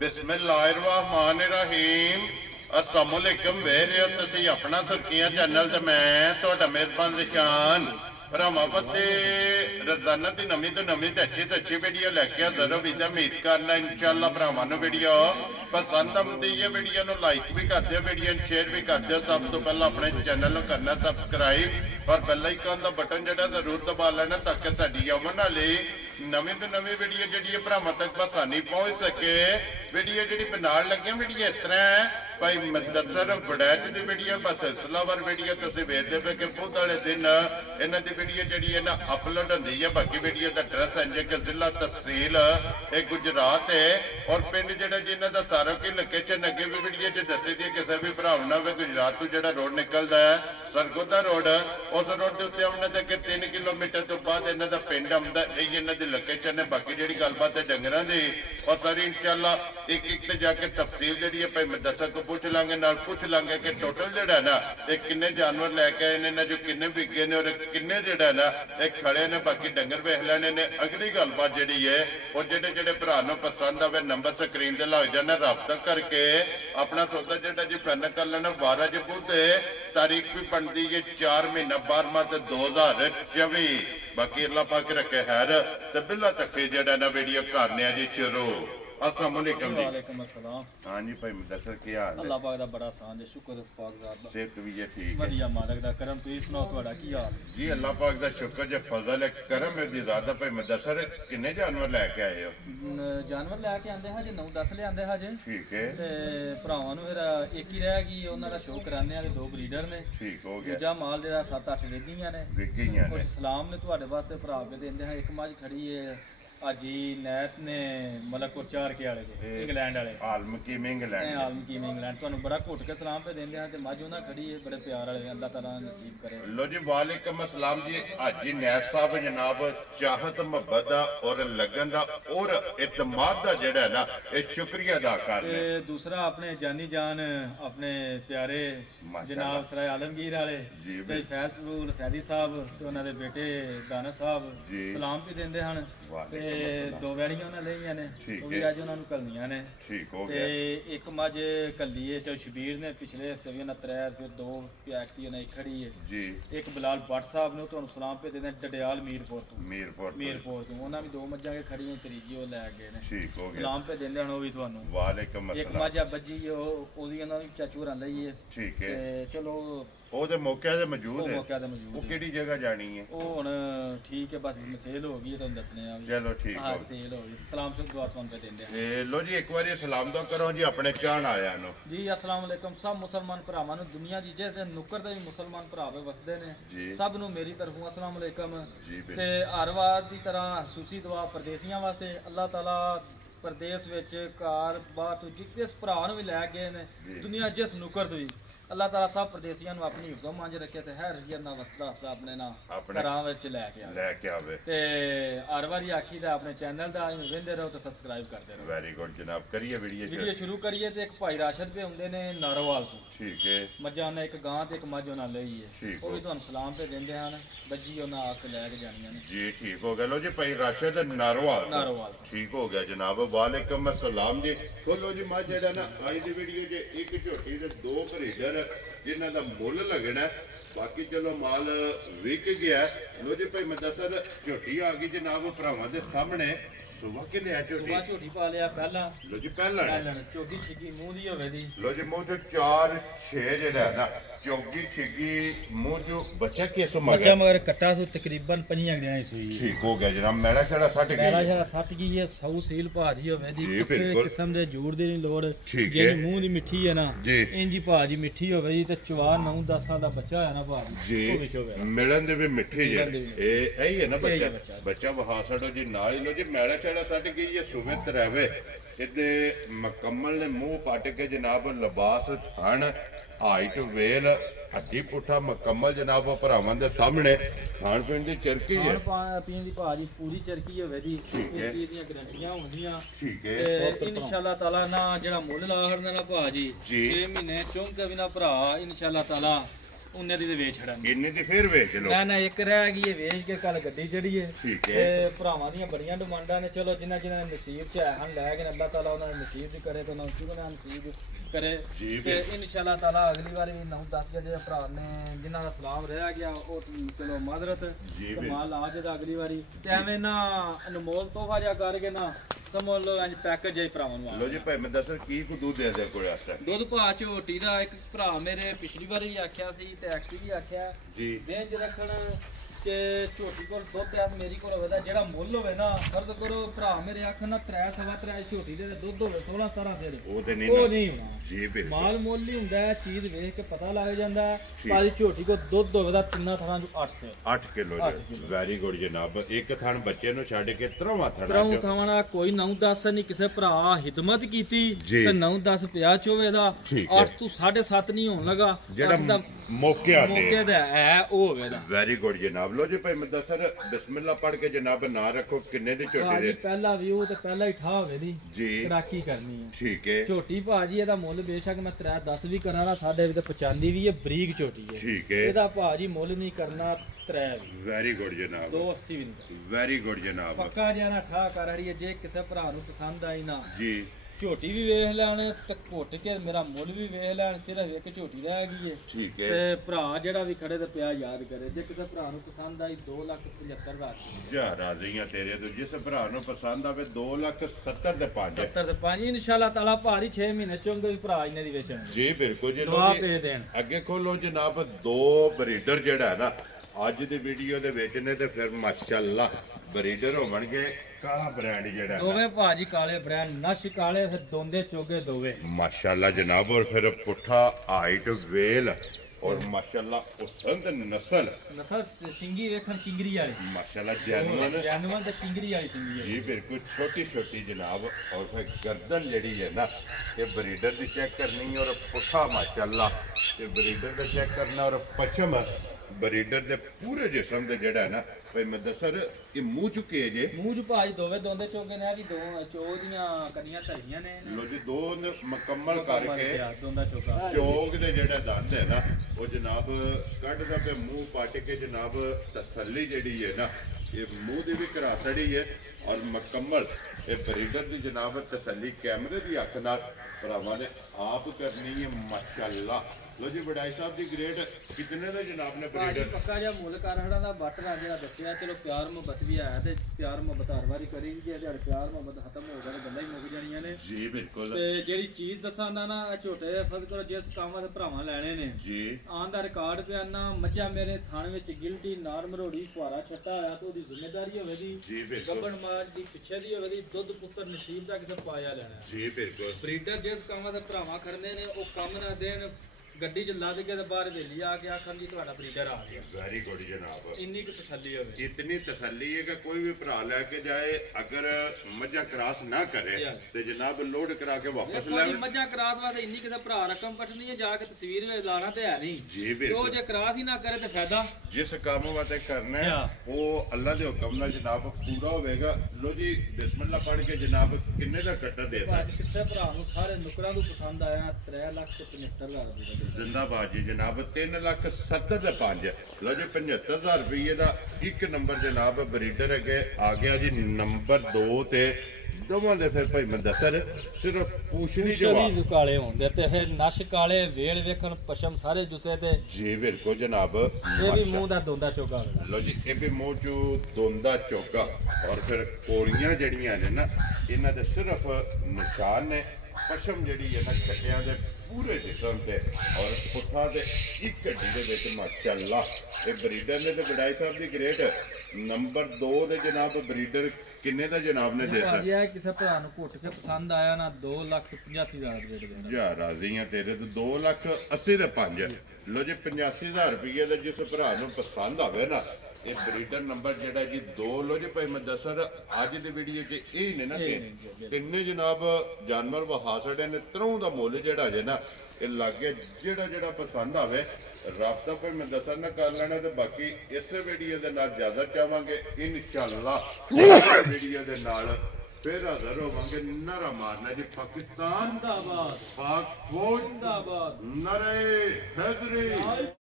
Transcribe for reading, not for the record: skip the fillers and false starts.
बिस्मिल्लाहिर्रहमानिर्रहीम अस्सलामुअलैकुम वेरियो तुसी अपना सुर्खियां चैनल ते मैं तुहाडा मेजबान रिशान भरावां रोजाना की नवी तो नवी तो अच्छी वीडियो लैके हाजिर हो। उम्मीद करना इंशाअल्लाह भरावां नूं वीडियो पसंद आती है। वीडियो नूं लाइक भी कर दिओ, वीडियो शेयर भी कर दिओ। सब तो पहले अपने चैनल नूं करना सबसक्राइब और बेल आइकन का बटन जिहड़ा जरूर दबा लेना ताकि साडी आउण वाली नवी तो नवी वीडियो जिहड़ी भरावां तक आसानी पहुंच सके। वीडियो जिहड़ी बनाउण लगे वीडियो इस तरह है भाई मुदस्सर वड़ैच की वीडियो बस सिलसिलावार वीडियो तुसीं वेखदे पे कि बुध वाले दिन इन्हां दी वीडियो जिहड़ी है ना अपलोड होंदी है। बाकी वीडियो का एड्रैस है कि जिला तहसील गुजरात है और पिंड जिहड़ा जिन्हां दा सारा की लोकेशन अगे भी वीडियो च दसी दी किसी भी भरा ना होवे। गुजरात तो जिहड़ा रोड निकलदा है सरगोदा रोड, उस रोड के उत्ते आउण ते 3 किलोमीटर तो बाद इन्हां दा पिंड आउंदा। यही इन्हां दी लोकेशन है। बाकी जिहड़ी गलबात है डंगरां दी और सारी इंशाअल्लाह एक एक ते जाके तफसील जिहड़ी है भाई मुदस्सर को पूछ लांगे, नाल पूछ लांगे कि टोटल जिहड़ा ना एक किन्ने जानवर लैके आए ने, जो किन्ने बिके ने और किन्ने जिहड़ा ना एक खड़े ने। बाकी डंगर वेख लेने ने। अगली गलबात जिहड़ी है और जिहड़े जिहड़े भरा नूं पसंद आवे नंबर स्क्रीन ते लग जाना, राबता करके अपना सौदा जिहड़ा जी फाइनल कर लेना। 12 जबू ते तारीख भी बनती है 4 महीना 12वां 2024। बाकी अल्लाह पाक रखे खैर ते बिल्ला तक जिहड़ा ना वीडियो करने जी शुरू। अस्सलाम वालेकुम जी। वालेकुम अस्सलाम। हां जी भाई मुदस्सर की हाल है? अल्लाह पाक दा बड़ा आसान है, शुक्र उस पाक दा। सेहत भी है ठीक है, बढ़िया मालिक दा करम। तुसीं सुनाओ तुहाडा की हाल जी? अल्लाह पाक दा शुक्र जे फजल है करम है दी ज़्यादा। भाई मुदस्सर किन्ने जानवर लेके आए हो? जानवर लैके आंदे हजे 9-10 लिआंदे हजे। ठीक है ते भरावां नूं फिर एक ही रह गई, उन्हां दा शो कराने वाले 2 ब्रीडर ने। ठीक हो गया। दूजा माल जेहड़ा 7-8 वेगियां ने। विकियां ने कुछ सलाम ने तुहाडे वास्ते भरा के देंदे हैं। एक मज खड़ी है हाजी नैत ने मलकपुर 4 के वाले इंग्लैंड वाले आलम की इंग्लैंड आलम की इंग्लैंड तुहानूं बड़ा घुट के सलाम पे देंदे हैं। ते मज उन्हां खड़ी है बड़े प्यार वाले, अल्लाह ताला नसीब करे। लो जी वालेकुम अस्सलाम जी। हाजी नैत साहब जनाब चाहत मुहब्बत दा और लगन दा और इतमाद दा जेड़ा है ना ये शुक्रिया अदा कर रहे। दूसरा अपने जानी जान अपने प्यारे जनाब सराय आलमगीर वाले चाहे फैजल फैदी साहब ते उन्हां दे बेटे दाना साहब सलाम भी देंदे हन। ते 2 वैड़ियां उन्हां लईयां ने, वो भी अज उन्हां नूं घल्लियां ने। ठीक हो गया। ते एक मज घल्ली है जो शबीर ने पिछले हफ्ते भी उन्हां 3 फिर 2 पैकटी उन्हां खड़ी है जी। एक बिलाल भट्ट साहब ने तुहानूं सलाम पे देंदे डडियाल मीरपुर तो उन्हां भी 2 मज्जां के खड़ी त्रीजी वो लै गए ने। ठीक हो गया। सलाम पे देंदे हन वो भी तुहानूं। वालेकुम अस्सलाम। एक मज बज्जी ओदी उन्हां दी चाचू होरां लई है। ठीक है। चलो ਉਹਦੇ ਮੌਕੇ ਤੇ ਮੌਜੂਦ ਹੈ। ਉਹ ਕਿਹੜੀ ਜਗ੍ਹਾ ਜਾਣੀ ਹੈ? ਉਹ ਹੁਣ ਠੀਕ ਹੈ, ਬਸ ਸੇਲ ਹੋ ਗਈ ਤੁਹਾਨੂੰ ਦੱਸਣੇ ਆ। ਚਲੋ ਠੀਕ ਹੋ ਗਈ, ਸੇਲ ਹੋ ਗਈ। ਸਲਾਮ ਸੇ ਦੁਆ ਤੁਹਾਨੂੰ ਤੇ ਦਿੰਦੇ ਆ। ਲੋ ਜੀ ਇੱਕ ਵਾਰੀ ਸਲਾਮ ਦਾ ਕਰੋ ਜੀ ਆਪਣੇ ਚਾਹਣ ਆਇਆਂ ਨੂੰ। ਜੀ अस्सलाम वालेकुम सब मुसलमान ਭਰਾਵਾਂ ਨੂੰ ਦੁਨੀਆ ਦੀ ਜਿਸ ਨੁੱਕਰ ਤੇ ਵੀ ਮੁਸਲਮਾਨ ਭਰਾਵੇ ਵਸਦੇ ਨੇ ਸਭ ਨੂੰ ਮੇਰੀ ਤਰਫੋਂ अस्सलाम वालेकुम। ਤੇ ਹਰ ਵਾਰ ਦੀ ਤਰ੍ਹਾਂ ਖਸੂਸੀ ਦੁਆ ਪਰਦੇਸੀਆਂ ਵਾਸਤੇ। ਅੱਲਾਹ ਤਾਲਾ परदेश विच कार बाहर तो जिस भरा भी लै गए ने दुनिया जिस नुकर तो भी अल्लाह ताला सब परदेसियां नूं अपनी हिफ्ज़ मंझ रखे ते हर जिन्ना वसदा वसदा अपने ना घरां विच लैके आवे ते हर वारी आखीदा अपने चैनल दा वेंदे रहो ते सब्सक्राइब करदे रहो। वेरी गुड जनाब। करिए वीडियो शुरू करिए। ते एक भाई राशिद पे हुंदे ने नारोवाल तो। ठीक है। मज्जां उन्हां एक गां ते एक मज्ज उन्हां लई है, वो भी तुहानूं सलाम पे देंदे हन। बज्जी उन्हां आके लैके जानियां ने जी। ठीक हो गया। लो जी भाई राशिद नारोवाल ठीक हो गया जनाब। वालेकुम अस्सलाम जी। खोलो जी मज जेड़ा ना अज दी वीडियो जे एक झोटी ते 2 ब्रीडर जिन्हां दा मुल लगना। बाकी चलो माल विक गया। लो जी भाई मुदस्सर झोटी आ गई जनाब भरावां दे सामने। सुबह के लिया झोटी पा लिया पहला। लो जी पहला चौगी छिगी मुंह दी होवे दी। लो जी मुंह जो 4-6 जेड़ा है ना चौगी छिगी मुंह जो बच्चा केसो मगर कट्टा तो तकरीबन 5 गया सुई। ठीक हो गया जनाब। मेरा छड़ा 60 गया। मेरा छड़ा 60 की ये सौ सील भाजी होवे दी। किसी किस्म दे जोड़ दी नहीं लोड़। जे मुंह दी मिठी है ना इंजी भाजी मिठी होवे दी ते चवा 9-10 साल दा बच्चा है ना भाजी जी मिलन दे भी मिठी जे ए ही है ना बच्चा वहा छड़ो जी नाल ही। लो जी मेरा छड़ा 60 की ये सुबह तरवे इदे मुकम्मल ने मुंह पट के जनाब लिबास थन हाइट वेल हड्डी पुठा मुकम्मल जनाब भरावां दे सामने। खान पीन दी चरकी है, खान पीन दी भाजी पूरी चरकी होवे दी। इस दी गारंटियां होंदियां। ठीक है। इंशाअल्लाह ताला ना जेड़ा मुल ला हड़ना ना भाजी 6 महीने चौंके बिना भरा इंशाअल्लाह ताला ਉਹਨੇ ਦੀ ਵੇਚ ਛੜਾਂਗੇ ਇੰਨੇ ਦੀ ਫੇਰ ਵੇਚ ਲਓ ਨਾ ਇੱਕ ਰਹਿ ਗਈ ਵੇਚ ਕੇ ਕੱਲ ਗੱਡੀ ਜਿਹੜੀ ਹੈ ਠੀਕ ਹੈ ਤੇ ਭਰਾਵਾਂ ਦੀਆਂ ਬੜੀਆਂ ਡਿਮਾਂਡਾਂ ਨੇ ਚਲੋ ਜਿਨ੍ਹਾਂ ਜਿਨ੍ਹਾਂ ਦੇ ਨਸੀਬ 'ਚ ਹੈ ਹਨ ਲੈ ਕੇ ਅੱਲਾਹ ਤਾਲਾ ਉਹਨਾਂ ਦੇ ਨਸੀਬ ਦੀ ਕਰੇ ਤੇ ਉਹਨਾਂ ਨੂੰ ਨਸੀਬ ਕਰੇ ਤੇ ਇਨਸ਼ਾਅੱਲਾ ਤਾਲਾ ਅਗਲੀ ਵਾਰ ਵੀ 9-10 ਜਿਹੜੇ ਭਰਾ ਨੇ ਜਿਨ੍ਹਾਂ ਦਾ ਸਲਾਮ ਰਹਿ ਗਿਆ ਉਹ ਚਲੋ ਮਾਜ਼ਰਤ ਕਮਾਲ ਆ ਜਦਾ ਅਗਲੀ ਵਾਰੀ ਤੇ ਐਵੇਂ ਨਾ ਅਨਮੋਲ ਤੋਹਫਾ ਜਿਹਾ ਕਰਕੇ ਨਾ ਸਮਝ ਲਓ ਇੰਜ ਪੈਕੇਜ ਹੀ ਭਰਾਵਾਂ ਨੂੰ ਲੋ ਜੀ ਭਾਈ ਮੈਂ ਦੱਸ ਕੀ ਕੋ ਦੁੱਧ ਦੇ ਕੋਲੇ ਆਸਤਾ ਦੁੱਧ ਭਾ ਝੋਟੀ ਦਾ ਇੱਕ ਭਰਾ ਮੇਰੇ ਪਿਛਲੀ ਵਾਰੀ ਆਖਿਆ ਸੀ ਤੇ ਐਕਟਿਵ ਵੀ ਆਖਿਆ ਜੀ ਵੇਚ ਰੱਖਣ ਤੇ ਝੋਟੀ ਕੋਲ ਦੁੱਧ ਆ ਮੇਰੀ ਕੋਲ ਹੋਵੇ ਦਾ ਜਿਹੜਾ ਮੁੱਲ ਹੋਵੇ ਨਾ ਫਰਜ਼ ਕਰੋ ਭਰਾ ਮੇਰੇ ਆਖਣ ਨਾ 3-3.5 ਝੋਟੀ ਦੇ ਦੁੱਧ ਹੋਵੇ 16-17 ਦੇ ਉਹ ਤੇ ਨਹੀਂ ਹੋਣਾ ਜੀ ਬਿਲਕੁਲ ਮਾਲ ਮੁੱਲ ਹੀ ਹੁੰਦਾ ਹੈ ਚੀਜ਼ ਵੇਖ ਕੇ ਪਤਾ ਲੱਗ ਜਾਂਦਾ ਭਾਜੀ ਝੋਟੀ ਕੋ ਦੁੱਧ ਹੋਵੇ ਦਾ ਤਿੰਨਾਂ ਥਾਂ ਚ 8 ਕਿਲੋ ਵੈਰੀ ਗੁੱਡ ਜਨਾਬ ਇੱਕ ਥਣ ਬੱਚੇ ਨੂੰ ਛੱਡ ਕੇ ਤਰਵਾਂ ਥਾਂ ਕੋਈ 9-10 ਨਹੀਂ ਕਿਸੇ ਭਰਾ ਹਿਦਮਤ ਕੀਤੀ ਤੇ 9-10 ਪਿਆ ਚੋਵੇ ਦਾ 8 ਤੋਂ 7.5 ਨਹੀਂ ਹੋਣ ਲਗਾ ਜਿਹੜਾ ਮੌਕੇ ਦਾ ਹੈ ਉਹ ਹੋਵੇ ਦਾ ਵੈਰੀ ਗੁੱਡ ਜਨਾਬ ਲੋ ਜੀ ਭਾਈ ਮੈਂ ਦੱਸਰ ਬਿਸਮਿਲ੍ਲਾ ਪੜ ਕੇ ਜਨਾਬ ਨਾ ਰੱਖੋ ਕਿੰਨੇ ਦੀ ਝੋਟੀ ਦੇ ਪਹਿਲਾ ਵਿਊ ਤੇ ਪਹਿਲਾ ਹੀ ਠਾ ਹੋਵੇ ਦੀ ਜੀ ਰਾਖੀ ਕਰਨੀ ਹੈ ਠੀਕ ਹੈ ਝੋਟੀ ਭਾਜੀ ਇਹਦਾ ਮੁੱਲ ਬੇਸ਼ੱਕ ਮੈਂ 3-10 ਵੀ ਕਰਾਂ ਨਾ ਸਾਡੇ ਵੀ ਤੇ 95 ਵੀ ਹੈ ਬਰੀਕ ਝੋਟੀ ਹੈ ਠੀਕ ਹੈ ਇਹਦਾ ਭਾਜੀ ਮੁੱਲ ਨਹੀਂ ਕਰਨਾ 3 ਵੈਰੀ ਗੁੱਡ ਜਨਾਬ 280 ਵੀ ਵੈਰੀ ਗੁੱਡ ਜਨਾਬ ਪੱਕਾ ਜਿਹਾ ਨਾ ਠਾ ਕਰ ਰਹੀ ਹੈ ਜੇ ਕਿਸੇ ਭਰਾ ਨੂੰ ਪਸੰਦ ਆਈ ਨਾ ਜੀ ਝੋਟੀ ਵੀ ਵੇਖ ਲੈਣ ਤੇ ਘੁੱਟ ਕੇ ਮੇਰਾ ਮੁੱਲ ਵੀ ਵੇਖ ਲੈਣ ਸਿਰਫ ਇੱਕ ਝੋਟੀ ਰਹਿ ਗਈ ਹੈ ਠੀਕ ਹੈ ਤੇ ਭਰਾ ਜਿਹੜਾ ਵੀ ਖੜੇ ਤੇ ਪਿਆ ਯਾਦ ਕਰੇ ਜੇ ਕਿਸੇ ਭਰਾ ਨੂੰ ਪਸੰਦ ਆਈ 2,75,000 ਜਾ ਰਾਜ਼ੀਆਂ ਤੇਰੇ ਤੋਂ ਜਿਸ ਭਰਾ ਨੂੰ ਪਸੰਦ ਆਵੇ 2,70,000 ਦੇ 5 70 ਦੇ 5 ਇਨਸ਼ਾਅੱਲਾ ਤਾਲਾ ਭਾਰੀ 6 ਮਹੀਨੇ ਚੋਂਗੇ ਵੀ ਭਰਾ ਇਹਨੇ ਦੀ ਵੇਚਣ ਜੀ ਬਿਲਕੁਲ ਜੀ ਦੁਆ ਭੇਜ ਦੇਣ ਅੱਗੇ ਖੋਲੋ ਜਨਾਬ ਦੋ ਬਰੀਡਰ ਜਿਹੜਾ ਹੈ ਨਾ ਅੱਜ ਦੀ ਵੀਡੀਓ ਦੇ ਵਿੱਚ ਨੇ ਤੇ ਫਿਰ ਮਾਸ਼ਾਅੱਲਾ ਬਰੀਡਰ ਹੋਣਗੇ ਕਾਲਾ ਬ੍ਰਾਂਡ ਜਿਹੜਾ ਦੋਵੇਂ ਭਾਜੀ ਕਾਲੇ ਬ੍ਰਾਂਡ ਨਸ਼ ਕਾਲੇ ਫਿਰ ਦੋਂਦੇ ਚੋਗੇ ਦੋਵੇਂ ਮਾਸ਼ਾਅੱਲਾ ਜਨਾਬ ਔਰ ਫਿਰ ਪੁੱਠਾ ਹਾਈਟ ਵੇਲ और माशाल्लाह उसन ते नस्ल सिंगी वेखन चिंगरी वाली माशाल्लाह जैनुअन ते चिंगरी वाली सिंगी जी बिल्कुल छोटी छोटी जनाब और फिर गर्दन जड़ी है ना ये ब्रीडर दी चेक करनी और पुठा माशाल्लाह ये ब्रीडर दा चेक करना और पछम ब्रीडर दे पूरे जिस्म दे जेड़ा है ना भाई मैं दसर कि मुंह चुके जे मुंह च भाई दोवे दोंदे चोगे ने भी दो चो दियां कनियां धरियां ने लो जी दो मुकम्मल करके दोंदा चोगा चोग दे जेड़ा दंद है ना वो जनाब कटदा पे मुंह पाट के जनाब तसल्ली जेड़ी है ना ये मुंह दी भी करा सड़ी है और मुकम्मल ये ब्रीडर दी जनाब तसल्ली कैमरे दी अख नाल भरावां ने आप करनी है माशाल्लाह लो जी बड़ाई साहब दी ग्रेड कितने दा जनाब ने ब्रीडर पक्का जा मुल करहड़ा दा बट रा जेड़ा दसिया चलो प्यार मोहब्बत भी आया ते प्यार मोहब्बत हर वारी करी जे जेड़ा प्यार मोहब्बत खत्म हो जाए गल्लां ही मुक जाणियां ने जी बिल्कुल ते जेड़ी चीज दसाना ना छोटे फर्ज करो जिस काम दे भरावां लेने ने जी आन दा रिकॉर्ड पे आना मज्जा मेरे थाने विच गिल्टी नार मरोड़ी फुआरा छट्टा आया तो ओदी जिम्मेदारी होवे दी जी बिल्कुल गबन मार दी पिछे दी होवे दी दुध पुत्र नसीब दा किसे पाया लेना जी बिल्कुल ब्रीडर जिस काम दे भरावां करने ने ओ काम ना देन ਗੱਡੀ ਚ ਲੱਦ ਕੇ ਤੇ ਬਾਹਰ ਵੇਲੀ ਆ ਗਿਆ ਆਖਣ ਜੀ ਤੁਹਾਡਾ ਬਰੀਡਰ ਆ ਗਿਆ ਵੈਰੀ ਗੁੱਡ ਜਨਾਬ ਇੰਨੀ ਕੁ ਤਸੱਲੀ ਹੋਵੇ इतनी तसल्ली है कि कोई भी भरा लेके जाए अगर मज्जा क्रॉस ना करे तो जनाब लोड करा के वापस ले ਮੱਝਾਂ ਕਰਾਸ ਵਾਸਤੇ ਇੰਨੀ ਕਿਤੇ ਭਰਾ ਰਕਮ ਕੱਟਣੀ ਹੈ ਜਾ ਕੇ ਤਸਵੀਰ ਵਿੱਚ ਲਾਣਾ ਤੇ ਹੈ ਨਹੀਂ जी ਉਹ बिल्कुल ਜੇ ਕਰਾਸ ਹੀ ਨਾ ਕਰੇ ਤੇ ਫਾਇਦਾ जिस काम वास्ते करना है वो अल्लाह के हुक्म नाल जनाब पूरा होवेगा लो जी बिस्मिल्लाह पढ़ के जनाब किन्ने दा कट्टा देता ਅੱਜ ਕਿਸੇ ਭਰਾ ਨੂੰ ਸਾਰੇ ਨੁਕਰਾਂ ਨੂੰ ਪਸੰਦ ਆਇਆ 3,75,000 ਰੁਪਏ जिंदाबाद जी जनाब 3,70,000 ਦੇ 5 लो जी 75,000 रुपये ਦਾ ਇੱਕ ਨੰਬਰ ਜਨਾਬ ਬਰੀਡਰ ਅਗੇ ਆ ਗਿਆ ਜੀ ਨੰਬਰ 2 ਤੇ ਦੋਵਾਂ ਦੇ ਫਿਰ ਭਾਈ ਮੈਂ ਦੱਸਰ ਸਿਰਫ ਪੁੱਛਣੀ ਜਵਾਬ ਕਾਲੇ ਹੁੰਦੇ ਤੇ ਫਿਰ ਨਸ਼ ਕਾਲੇ ਵੇਲ ਵੇਖਣ ਪਸ਼ਮ ਸਾਰੇ ਜੁਸੇ ਤੇ ਜੀ ਬਿਲਕੁਲ ਜਨਾਬ ਇਹ ਵੀ ਮੂੰਹ ਦਾ ਦੋਂਦਾ ਚੋਗਾ ਲੋ ਜੀ ਇਹ ਵੀ ਮੂੰਹ ਚੋਂ ਦੋਂਦਾ ਚੋਗਾ ਔਰ ਫਿਰ ਕੋਲੀਆਂ ਜਿਹੜੀਆਂ ਨੇ ਨਾ ਇਹਨਾਂ ਦੇ ਸਿਰਫ ਨਿਸ਼ਾਨ ਨੇ ਪਸ਼ਮ ਜਿਹੜੀ ਹੈ ਨਾ ਕੱਟਿਆਂ ਦੇ ਪੂਰੇ ਜਿਸਮ ਤੇ ਔਰ ਪੁੱਠਾ ਦੇ ਇੱਕ ਗੱਡੀ ਦੇ ਵਿੱਚ ਮਾਸ਼ਾਅੱਲਾ ਇਹ ਬਰੀਡਰ ਨੇ ਤੇ ਬੜਾਈ ਸਾਹਿਬ ਦੀ ਗ੍ਰੇਟ ਨੰਬਰ 2 ਦੇ ਜਨਾਬ ਬਰੀਡਰ ਕਿੰਨੇ ਦਾ ਜਨਾਬ ਨੇ ਦੇ ਸਕਦਾ ਜੀ ਕਿਸੇ ਭਰਾ ਨੂੰ ਘੁੱਟ ਕੇ ਪਸੰਦ ਆਇਆ ਨਾ 2,85,000 ਰੁਪਏ ਦੇ ਜਾ ਰਾਜ਼ੀਆਂ ਤੇਰੇ ਤੋਂ 2,80,000 ਦੇ 5 ਲੋ ਜੀ 85,000 ਰੁਪਏ ਦਾ ਜਿਸ ਭਰਾ ਨੂੰ ਪਸੰਦ ਆਵੇ ਨਾ ਇਹ ਬਰੀਡਰ ਨੰਬਰ ਜਿਹੜਾ ਜੀ 2 ਲੋ ਜੀ ਭਾਈ ਮੈਂ ਦੱਸਰ ਅੱਜ ਦੀ ਵੀਡੀਓ 'ਚ ਇਹ ਨੇ ਨਾ ਤਿੰਨੇ ਜਨਾਬ ਜਾਨਵਰ ਵਹਾ ਛੜੇ ਨੇ ਤਰੋਂ ਦਾ ਮੁੱਲ ਜਿਹੜਾ ਜੇ ਨਾ ਇਹ ਲੱਗੇ ਜਿਹੜਾ ਪਸੰਦ ਆਵੇ ਰਾਬਤਾ ਭਾਈ ਮੈਂ ਦੱਸਰ ਨਾ ਕਰ ਲੈਣਾ ਤੇ ਬਾਕੀ ਇਸੇ ਵੀਡੀਓ ਦੇ ਨਾਲ ਜ਼ਿਆਦਾ ਚਾਹਾਂਗੇ ਇਨਸ਼ਾਅੱਲਾ ਵੀਡੀਓ ਦੇ ਨਾਲ ਫਿਰ ਹਾਜ਼ਰ ਹੋਵਾਂਗੇ ਨਾਰਾ ਮਾਰਨਾ ਜੀ ਪਾਕਿਸਤਾਨ ਜ਼ਿੰਦਾਬਾਦ ਪਾਕ ਫੌਜ ਜ਼ਿੰਦਾਬਾਦ ਨਾਰੇ ਹੈਦਰੀ